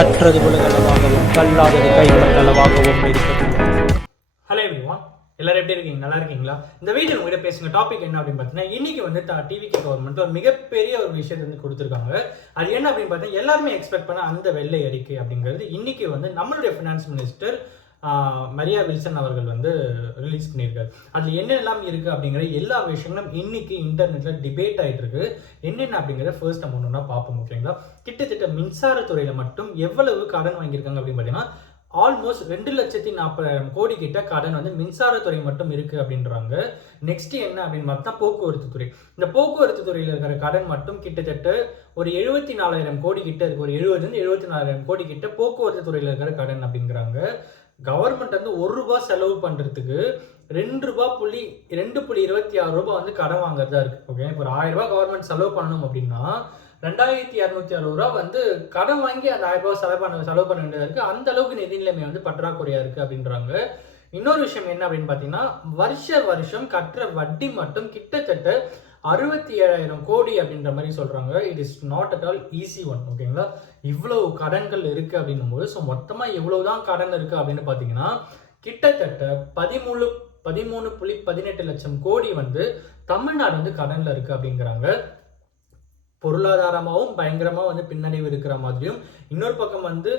கற்றது உலகளவாகவும் கல்லாதது கைமட்டளவாகவும் இருக்கிறது. Hello everyone, எல்லாரும் எப்படி இருக்கீங்க? நல்லா இருக்கீங்களா? இந்த வீடியோ உங்ககிட்ட பேசுங்க டாபிக் என்ன அப்படின்னு பார்த்தீங்கன்னா, இன்னைக்கு வந்து டிவிகே கவர்மெண்ட் ஒரு மிகப்பெரிய ஒரு விஷயத்தை வந்து கொடுத்துருக்காங்க. அது என்ன அப்படின்னு பார்த்தீங்கன்னா, எல்லாருமே எக்ஸ்பெக்ட் பண்ண அந்த வெள்ளை அறிக்கை அப்படிங்கிறது இன்னைக்கு வந்து நம்மளுடைய ஃபினான்ஸ் மினிஸ்டர் மரியா வில்சன் அவர்கள் வந்து ரிலீஸ் பண்ணியிருக்காரு. அதில் என்னெல்லாம் இருக்குது அப்படிங்கிற எல்லா விஷயங்களும் இன்னைக்கு இன்டர்நெட்டில் டிபேட் ஆகிட்டு இருக்கு. என்னென்ன அப்படிங்கிறத ஃபர்ஸ்ட் நம்ம ஒன்றா பார்ப்போம். ஓகேங்களா? கிட்டத்தட்ட மின்சாரத்துறையில் மட்டும் எவ்வளவு கடன் வாங்கியிருக்காங்க அப்படின்னு பார்த்தீங்கன்னா, ஆல்மோஸ்ட் 2,40,000 கோடி கிட்ட கடன் வந்து மின்சாரத்துறை மட்டும் இருக்கு அப்படின்றாங்க. நெக்ஸ்ட் என்ன அப்படின்னு பார்த்தா போக்குவரத்து துறை. இந்த போக்குவரத்து துறையில் இருக்கிற கடன் மட்டும் கிட்டத்தட்ட ஒரு 74,000 கோடி கிட்ட இருக்கு. ஒரு 70,000-74,000 கோடி கிட்ட போக்குவரத்து துறையில் இருக்கிற கடன் அப்படிங்கிறாங்க. கவர்மெண்ட் வந்து ₹1 செலவு பண்றதுக்கு ₹2.26 வந்து கடன் வாங்குறதா இருக்கு. ஓகே, இப்போ ஒரு ₹1000 கவர்மெண்ட் செலவு பண்ணணும் அப்படின்னா ₹2,260 வந்து கடன் வாங்கி அந்த ₹1000 செலவு பண்ண வேண்டியதா இருக்கு. அந்த அளவுக்கு நிதி நிலைமை வந்து பற்றாக்குறையா இருக்கு அப்படின்றாங்க. இன்னொரு விஷயம் என்ன அப்படின்னு பார்த்தீங்கன்னா, வருஷம் கட்டுற வட்டி மட்டும் கிட்டத்தட்ட 67,000 கோடி அப்படின்ற மாதிரி சொல்றாங்க. It is not at all easy one. ஓகேங்களா? இவ்வளவு கடன்கள் இருக்கு அப்படின்னும் போது, ஸோ மொத்தமா எவ்வளவுதான் கடன் இருக்கு அப்படின்னு பார்த்தீங்கன்னா, கிட்டத்தட்ட 13.18 லட்சம் கோடி வந்து தமிழ்நாடு வந்து கடன்ல இருக்கு அப்படிங்கிறாங்க. பொருளாதாரமாகவும் பயங்கரமா வந்து பின்னடைவு இருக்கிற மாதிரியும், இன்னொரு பக்கம் வந்து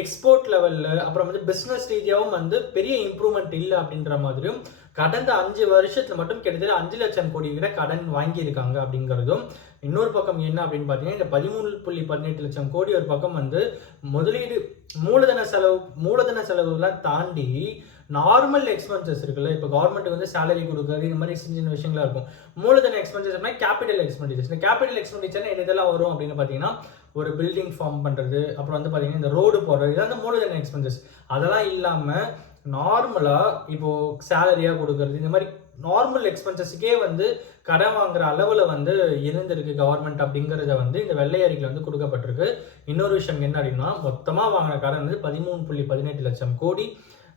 எக்ஸ்போர்ட் லெவல்ல அப்புறம் வந்து பிசினஸ் ரீதியாகவும் வந்து பெரிய இம்ப்ரூவ்மெண்ட் இல்லை அப்படின்ற மாதிரியும், கடந்த 5 வருஷத்துல மட்டும் கிட்டத்தட்ட 5 லட்சம் கோடி விட கடன் வாங்கியிருக்காங்க அப்படிங்கிறதும், இன்னொரு பக்கம் என்ன அப்படின்னு பார்த்தீங்கன்னா, இந்த 13.18 லட்சம் கோடி ஒரு பக்கம் வந்து முதலீடு மூலதன செலவுலாம் தாண்டி நார்மல் எக்ஸ்பென்சஸ் இருக்குல்ல. இப்போ கவர்மெண்ட் வந்து சேலரி கொடுக்குறது, இந்த மாதிரி சின்ன விஷயங்களா இருக்கும். மூலதன எக்ஸ்பென்சஸ் கேபிட்டல் எக்ஸ்பெண்டிச்சர்ஸ். இந்த கேபிட்டல் எக்ஸ்பெண்டிச்சர் இதெல்லாம் வரும் அப்படின்னு பார்த்தீங்கன்னா, ஒரு பில்டிங் ஃபார்ம் பண்ணுறது, அப்புறம் வந்து பார்த்தீங்கன்னா இந்த ரோடு போடுறது, இதெல்லாம் மூலதன எக்ஸ்பென்சஸ். அதெல்லாம் இல்லாமல் நார்மலாக இப்போ சேலரியாக கொடுக்கறது, இந்த மாதிரி நார்மல் எக்ஸ்பென்சஸுக்கே வந்து கடன் வாங்குற அளவில் வந்து இருந்திருக்கு கவர்மெண்ட் அப்படிங்கிறத வந்து இந்த வெள்ளை அறிக்கையில் வந்து கொடுக்கப்பட்டிருக்கு. இன்னொரு விஷயம் என்ன அப்படின்னா, மொத்தமாக வாங்கின கடன் வந்து 13.18 லட்சம் கோடி.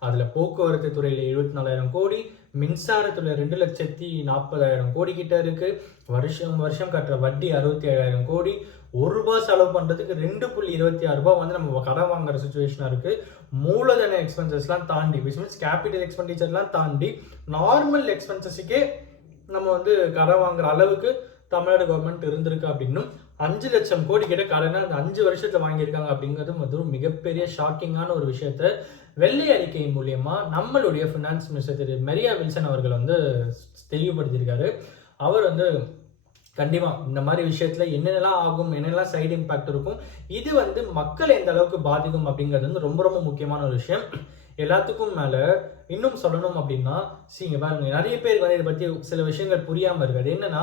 அதில் போக்குவரத்து துறையில் 74,000 கோடி, மின்சாரத்துறையில் 2,40,000 கோடி கிட்ட இருக்கு. வருஷம் கட்டுற வட்டி 67,000 கோடி. ₹1 செலவு பண்ணுறதுக்கு ₹2.26 வந்து நம்ம கடன் வாங்குற சுச்சுவேஷனாக இருக்குது. மூலதன எக்ஸ்பென்சஸ்லாம் தாண்டி, விச் மீன்ஸ் கேபிட்டல் எக்ஸ்பெண்டிச்சர்லாம் தாண்டி நார்மல் எக்ஸ்பென்சஸுக்கே நம்ம வந்து கடன் வாங்குற அளவுக்கு தமிழ்நாடு கவர்மெண்ட் இருந்திருக்கு அப்படின்னும், 5 லட்சம் கோடி கிட்ட கடனை அந்த 5 வருஷத்துல வாங்கியிருக்காங்க அப்படிங்கிறது ஒரு மிகப்பெரிய ஷாக்கிங்கான ஒரு விஷயத்த வெள்ளை அறிக்கை மூலியமா நம்மளுடைய ஃபினான்ஸ் மினிஸ்டர் திரு மரியா வில்சன் அவர்கள் வந்து தெளிவுபடுத்தியிருக்காரு. அவர் வந்து கண்டிப்பா இந்த மாதிரி விஷயத்துல என்னென்னலாம் ஆகும், என்னென்னலாம் சைடு இம்பாக்ட் இருக்கும், இது வந்து மக்கள் எந்த அளவுக்கு பாதிக்கும் அப்படிங்கிறது வந்து ரொம்ப ரொம்ப முக்கியமான ஒரு விஷயம். எல்லாத்துக்கும் மேல இன்னும் சொல்லணும் அப்படின்னா, சீங்க பாருங்க, நிறைய பேர் வந்து இதை பத்தி சில விஷயங்கள் புரியாம இருக்கு. அது என்னன்னா,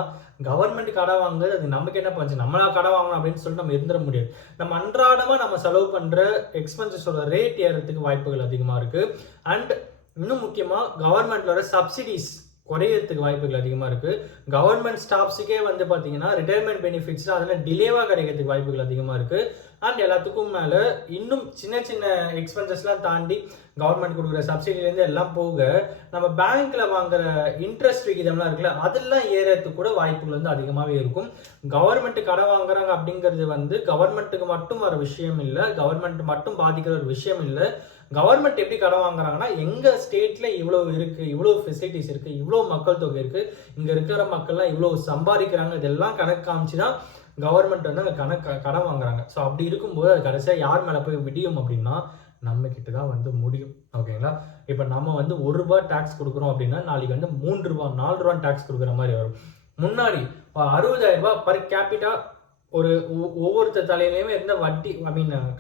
கவர்மெண்ட் கடன் வாங்குறது அது நமக்கு என்ன பண்ணுச்சு, நம்மளா கடன் வாங்கணும் அப்படின்னு சொல்லிட்டு நம்ம இருந்துட முடியாது. நம்ம அன்றாடமா நம்ம செலவு பண்ற எக்ஸ்பென்சஸோட ரேட் ஏறதுக்கு வாய்ப்புகள் அதிகமா இருக்கு. அண்ட் இன்னும் முக்கியமா கவர்மெண்ட்டோட சப்சிடிஸ் குறையறதுக்கு வாய்ப்புகள் அதிகமாக இருக்குது. கவர்மெண்ட் ஸ்டாஃப்ஸுக்கே வந்து பார்த்தீங்கன்னா ரிட்டையர்மெண்ட் பெனிஃபிட்ஸ் அதில் டிலேவாக கிடைக்கிறதுக்கு வாய்ப்புகள் அதிகமாக இருக்குது. அண்ட் எல்லாத்துக்கும் மேலே இன்னும் சின்ன சின்ன எக்ஸ்பென்சஸ்லாம் தாண்டி கவர்மெண்ட் கொடுக்குற சப்சிடிலேருந்து எல்லாம் போக நம்ம பேங்க்கில் வாங்குற இன்ட்ரெஸ்ட் விகிதம்லாம் இருக்குல்ல, அதெல்லாம் ஏறதுக்கு கூட வாய்ப்புகள் வந்து அதிகமாகவே இருக்கும். கவர்மெண்ட் கடன் வாங்குறாங்க அப்படிங்கிறது வந்து கவர்மெண்ட்டுக்கு மட்டும் வர விஷயம் இல்லை, கவர்மெண்ட் மட்டும் பாதிக்கிற ஒரு விஷயம் இல்லை. கவர்மெண்ட் எப்படி கடன் வாங்குறாங்கன்னா, எங்க ஸ்டேட்ல இவ்வளவு இருக்கு, இவ்வளவு ஃபெசிலிட்டிஸ் இருக்கு, இவ்வளவு மக்கள் தொகை இருக்கு, இங்க இருக்கிற மக்கள்லாம் இவ்வளவு சம்பாதிக்கிறாங்க, இதெல்லாம் கணக்கு காமிச்சுதான் கவர்மெண்ட் வந்து அங்கே கடன் வாங்குறாங்க. ஸோ அப்படி இருக்கும்போது அது கடைசியாக யார் மேலே போய் விடியும் அப்படின்னா, நம்ம கிட்ட தான் வந்து முடியும். ஓகேங்களா? இப்போ நம்ம வந்து ₹1 டேக்ஸ் கொடுக்குறோம் அப்படின்னா, நாளைக்கு வந்து ₹3 ₹4 டேக்ஸ் கொடுக்குற மாதிரி வரும். முன்னாடி 60,000 பர் கேபிட்டா ஒரு ஒவ்வொருத்தர் தலையிலையுமே இருந்த வட்டி,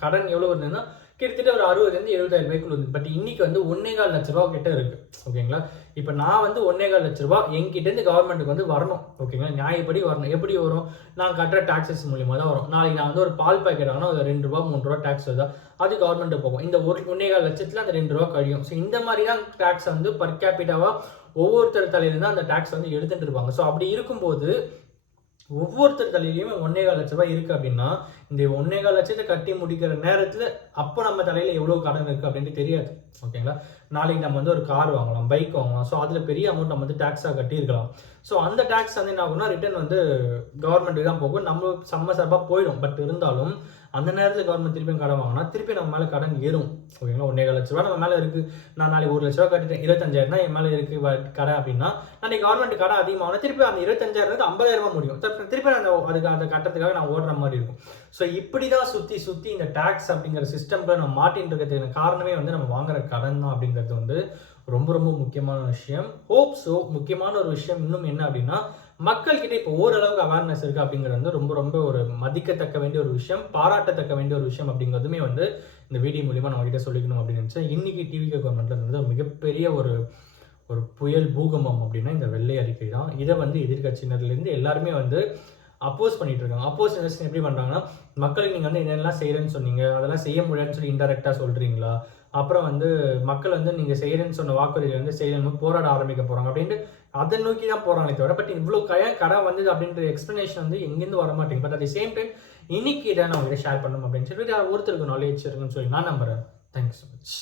கடன் எவ்வளோ இருந்ததுன்னா கிட்டத்தட்ட ஒரு 60,000-70,000 இருந்து. பட் இன்னைக்கு வந்து 1.25 லட்ச ரூபா கிட்ட இருக்கு. ஓகேங்களா? இப்போ நான் வந்து 1.25 லட்ச ரூபா என்கிட்ட இருந்து கவர்மெண்ட்டுக்கு வந்து வரணும். ஓகேங்களா? நியாயப்படி வரணும். எப்படி வரும்? நான் கட்டுற டாக்ஸஸ் மூலியமா தான் வரும். நாளைக்கு நான் வந்து ஒரு பால் பாக்கெட் வாங்கினா ஒரு ₹2 ₹3 டாக்ஸ் வருதா, அது கவர்மெண்ட்டு போகும். இந்த 1.25 லட்சத்துல அந்த ₹2 கழியும். ஸோ இந்த மாதிரி தான் டாக்ஸ் வந்து பர் கேபிட்டாவா ஒவ்வொருத்தர் தலையிலிருந்து அந்த டாக்ஸ் வந்து எடுத்துட்டு இருப்பாங்க. ஸோ அப்படி இருக்கும்போது ஒவ்வொருத்தர் தலையிலையுமே 1.25 லட்ச ரூபாய் இருக்கு அப்படின்னா, இந்த 1.25 லட்சத்தை கட்டி முடிக்கிற நேரத்துல அப்போ நம்ம தலையில எவ்வளவு கடன் இருக்கு அப்படின்னு தெரியாது. ஓகேங்களா. நாளைக்கு நம்ம வந்து ஒரு கார் வாங்கலாம், பைக் வாங்கலாம். ஸோ அதில் பெரிய அமௌண்ட் நம்ம வந்து டேக்ஸாக கட்டியிருக்கலாம். ஸோ அந்த டேக்ஸ் வந்து என்ன ஆகும்னா ரிட்டர்ன் வந்து கவர்மெண்ட்டுக்கு தான் போகும், நம்ம சார்பாக போயிடும். பட் இருந்தாலும் அந்த நேரத்தில் கவர்மெண்ட் திருப்பியும் கடன் வாங்கினா திருப்பி நம்ம மேலே கடன் ஏறும். ஓகேங்களா. 1.25 லட்ச ரூபா நம்ம மேலே இருக்குது, நான் நாளைக்கு 1 லட்ச ரூபா கட்டிட்டேன், 25,000 தான் என் மேலே இருக்குது கடன் அப்படின்னா, நாளைக்கு கவர்மெண்ட் கடன் அதிகமாகனா திருப்பி அந்த 25,000 50,000 முடியும். திருப்பி அந்த கட்டத்துக்காக நான் ஓடுற மாதிரி இருக்கும். ஸோ இப்படி தான் சுற்றி இந்த டேக்ஸ் அப்படிங்கிற சிஸ்டம்ல நம்ம மாட்டின்னு இருக்கிறதுக்கு காரணமே வந்து நம்ம வாங்குற கடன் தான் அப்படிங்கிறது வந்து ரொம்ப ரொம்ப முக்கியமான விஷயம். ஹோப்ஸோ முக்கியமான ஒரு விஷயம் இன்னும் என்ன அப்படின்னா, மக்கள்கிட்ட இப்போ ஓரளவுக்கு அவேர்னஸ் இருக்குது அப்படிங்கிறது வந்து ரொம்ப ரொம்ப ஒரு மதிக்கத்தக்க வேண்டிய ஒரு விஷயம், பாராட்டத்தக்க வேண்டிய ஒரு விஷயம் அப்படிங்கிறதுமே வந்து இந்த வீடியோ மூலிமா நம்ம கிட்ட சொல்லிக்கணும் அப்படின்னு நினச்சேன். இன்னைக்கு டிவிகே கவர்மெண்ட்ல இருந்து மிகப்பெரிய ஒரு புயல் பூகம்பம் அப்படின்னா இந்த வெள்ளை அறிக்கை தான். இதை வந்து எதிர்கட்சியினர்லேருந்து எல்லாருமே வந்து அப்போஸ் பண்ணிட்டு இருக்காங்க. அப்போஸ் எப்படி பண்ணுறாங்கன்னா, மக்களுக்கு நீங்கள் வந்து என்னெல்லாம் செய்கிறேன்னு சொன்னீங்க, அதெல்லாம் செய்ய முடியாதுன்னு சொல்லி இன்டெரக்டாக சொல்கிறீங்களா, அப்புறம் வந்து மக்கள் வந்து நீங்கள் செய்கிறேன்னு சொன்ன வாக்குறுதியை வந்து செய்யணும், போராட ஆரம்பிக்க போகிறாங்க அப்படின்ட்டு அதை நோக்கி தான் போகிறாங்களே தவிர, பட் இவ்வளோ கடன் வந்தது அப்படின்ற எக்ஸ்ப்ளனேஷன் வந்து எங்கேருந்து வர மாட்டேங்குது. But at the same time இன்னைக்கு இதை நான் உங்கள்கிட்ட ஷேர் பண்ணணும் அப்படின்னு சொல்லி ஒருத்தருக்கு நாலேஜ் இருக்குன்னு சொல்லி நான் நம்புறேன். Thank you so much.